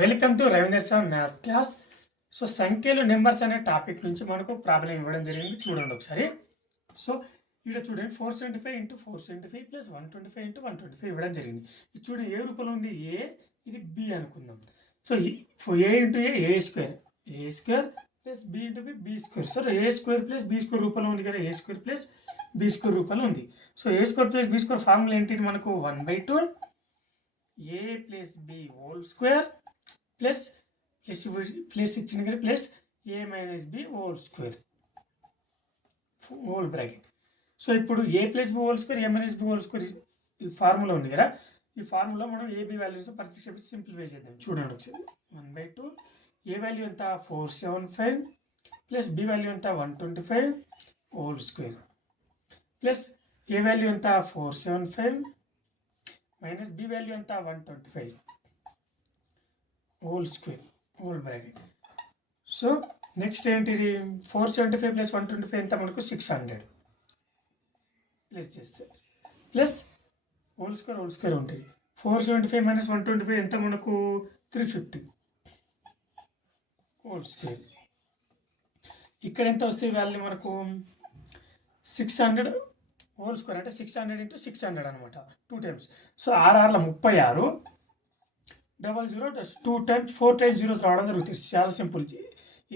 Welcome to Ravinder sir maths class. So సంఖ్యలు numbers అనే topic నుంచి మనకు ప్రాబ్లం ఇవ్వడం జరిగింది. చూడండి ఒకసారి. సో ఇక్కడ చూడండి 475 ఇంటూ 475 ప్లస్ 125 ఇంటూ 125 ఇవ్వడం జరిగింది. ఇది చూడండి ఏ రూపంలో ఉంది, ఏ, ఇది బి అనుకుందాం. So A into A square, A square plus B into B square. So A square plus B square రూపంలో ఉంది కదా, A square plus B square రూపంలో ఉంది. So A square plus B square formula ఏంటి, మనకు 1/2 A plus B whole square plus plus ఇచ్చింది కదా plus A minus B whole square whole bracket. So ఇప్పుడు A plus B whole square A minus B whole square ఈ formula ఉంది కదా, ఈ formula మనం ఏబి వాల్యూస్ ప్రతిక్షేపించి సింప్లిఫై చేద్దాం. చూడండి ఒకసారి. 1/2 ఏ వాల్యూ ఎంత 475 ప్లస్ బి వాల్యూ ఎంత 125 హోల్ స్క్వేర్ ప్లస్ ఏ వాల్యూ ఎంత 475 మైనస్ బి వాల్యూ ఎంత 125 whole square whole bracket. So next ఏంటిది 475 ప్లస్ 125 ఎంత మనకు 600 ప్లస్ చేస్తే ప్లస్ హోల్ స్క్వేర్ ఉంటుంది. 475 మైనస్ 125 ఎంత మనకు 350 హోల్ స్క్వేర్. ఇక్కడ ఎంత వస్తుంది వాల్యూ మనకు 600 హోల్ స్క్వేర్ అంటే 600 ఇంటూ 600 అనమాట, 2 times. So 6 36 00 2 times 4 times zeros రావడం జరుగుతుంది. చాలా సింపుల్.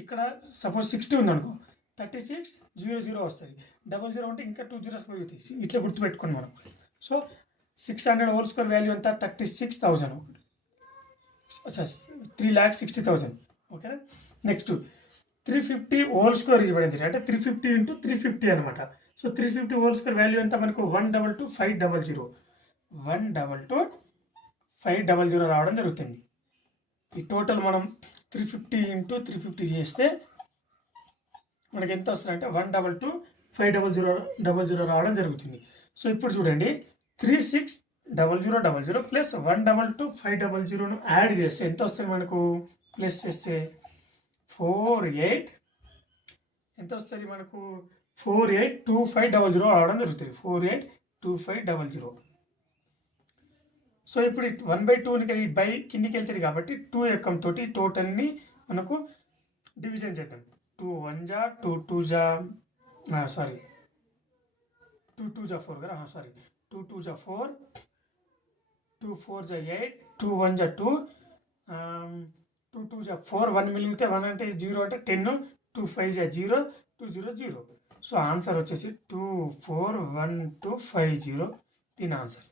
ఇక్కడ సపోజ్ 60 ఉంది అనుకో, 36 00 వస్తుంది. 00 ఉంటే ఇంకా 2 జీరోస్ పెరుగుతాయి. ఇట్లా గుర్తుపెట్టుకోండి మనం. సో 600 హోల్ స్క్వేర్ వాల్యూ ఎంత 36,000, 3,60,000. ఓకేనా. నెక్స్ట్ 350 హోల్ స్క్వేర్ ఇవ్వడం జరిగింది, అంటే 350 ఇంటూ 350 అనమాట. సో 350 హోల్ స్క్వేర్ వాల్యూ ఎంత మనకు 122,500 122,500 రావడం జరుగుతుంది. ఈ టోటల్ మనం 350 ఇంటూ 350 చేస్తే మనకి ఎంత వస్తుంది అంటే 122,500 రావడం జరుగుతుంది. సో ఇప్పుడు చూడండి 36,000 ప్లస్ 122,500 యాడ్ చేస్తే ఎంత వస్తుంది మనకు, ప్లస్ చేస్తే 48 ఎంత వస్తుంది మనకు 48,2500 రావడం జరుగుతుంది. 48,2500. సో ఇప్పుడు 1/2 బై కిందికి వెళ్తుంది కాబట్టి 2 ఎక్కంతో టోటల్ని మనకు డివిజన్ చేద్దాం. 2 1 జా 2 2 జా 2 2 జా 4 కదా, 2 2 జా 4 2 4 జా 8 2 1 జా 2 2 2 జా 4 1 మిగిలితే 1 అంటే 0 అంటే 10 2 5 జా 0 2 0 0. సో ఆన్సర్ వచ్చేసి 241250 దీని ఆన్సర్.